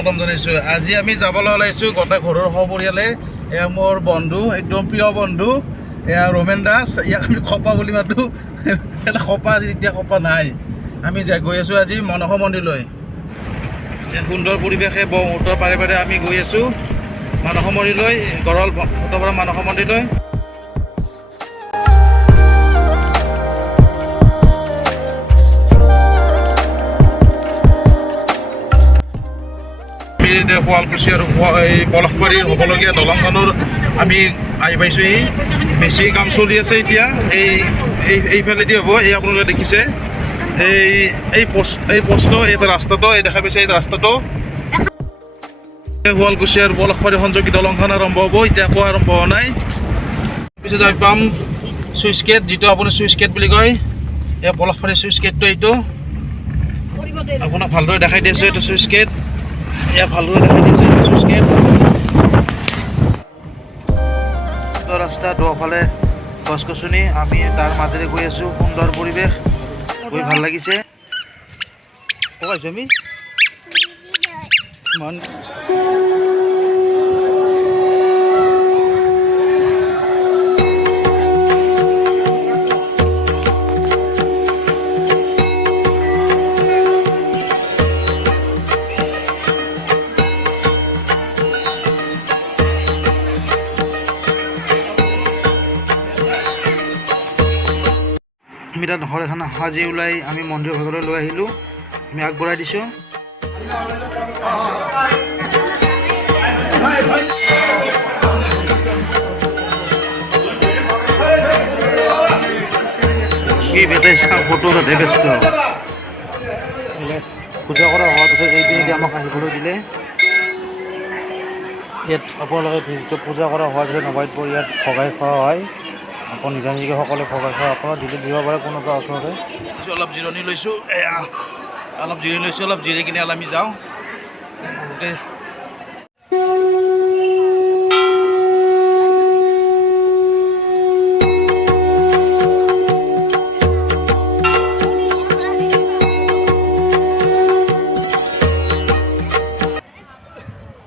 স্বাগতম জনাইছোঁ। আজি আমি যাবলৈ ওলাইছোঁ গোটেই ঘৰৰ সপৰিয়ালে। এয়া মোৰ বন্ধু, একদম প্ৰিয় বন্ধু, এয়া ৰোমেন দাস। ইয়াক আমি খপা বুলি মাতোঁ। এটা খপা আজি এতিয়া খপা নাই। আমি গৈ আছোঁ আজি মনসা মন্দিৰলৈ। সুন্দৰ পৰিৱেশে ব্ৰহ্মপুত্ৰৰ পাৰে পাৰে আমি গৈ আছোঁ মনসা মন্দিৰলৈ, গড়ল পৰা মনসা মন্দিৰলৈ। শুৱালকুছি আৰু এই পলাশবাৰীৰ হ'বলগীয়া দলংখনৰ আমি আহি পাইছোঁহি। বেছি কাম চলি আছে এতিয়া। এইফালেদি হ'ব। এই আপোনালোকে দেখিছে এই পোষ্ট এটা ৰাস্তাটো এই দেখা পাইছে। এই ৰাস্তাটো শুৱালকুছি আৰু পলাশবাৰী সংযোগী দলংখন আৰম্ভ হ'ব। এতিয়া আকৌ আৰম্ভ হোৱা নাই। পিছত আমি পাম চুইচ গেট, যিটো আপুনি চুইচ গেট বুলি কয়। এই পলাশবাৰীৰ চুইচ গেটটো এইটো আপোনাক ভালদৰে দেখাই দিছোঁ। এইটো চুইচ গেট। এয়া ভালদৰে দেখাই দিছোঁ চুইচ গেট। ৰাস্তা দুফালে গছ গছনি, আমি তাৰ মাজেৰে গৈ আছোঁ। সুন্দৰ পৰিৱেশ, গৈ ভাল লাগিছে। ক'ত আহিছোঁ আমি? আমি তাত ঘৰ এখন সাজি ওলাই আমি মন্দিৰৰ ভাগলৈ লৈ আহিলোঁ। আমি আগবঢ়াই দিছোঁ। কি বেটাইছা ফটো তাতে ব্যস্ত। পূজা কৰা হোৱাৰ পিছত এইপিনেদি আমাক আহিবলৈ দিলে। ইয়াত আপোনালোকে যিটো পূজা কৰা হোৱাৰ পিছত নবাইত পৰি ইয়াত ভগাই খোৱা হয়। আকৌ নিজা নিজিকে সকলোৱে ভগাই খোৱা আপোনাৰ দিলে দিব পাৰে কোনোবা ওচৰতে। অলপ জিৰণি লৈছোঁ। অলপ জিৰণি লৈছোঁ। অলপ জিৰাই কিনে আমি যাওঁ।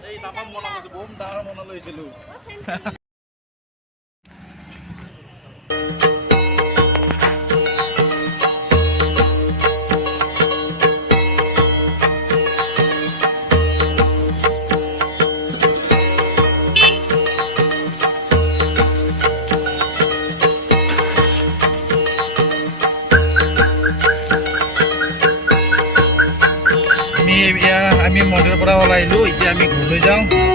এই নামাম মনত আছে, বহুত ডাঙৰ মনত লৈছিলোঁ। আমি মন্দিৰৰ পৰা ওলাই আহিলোঁ। এতিয়া আমি ঘৰলৈ যাওঁ।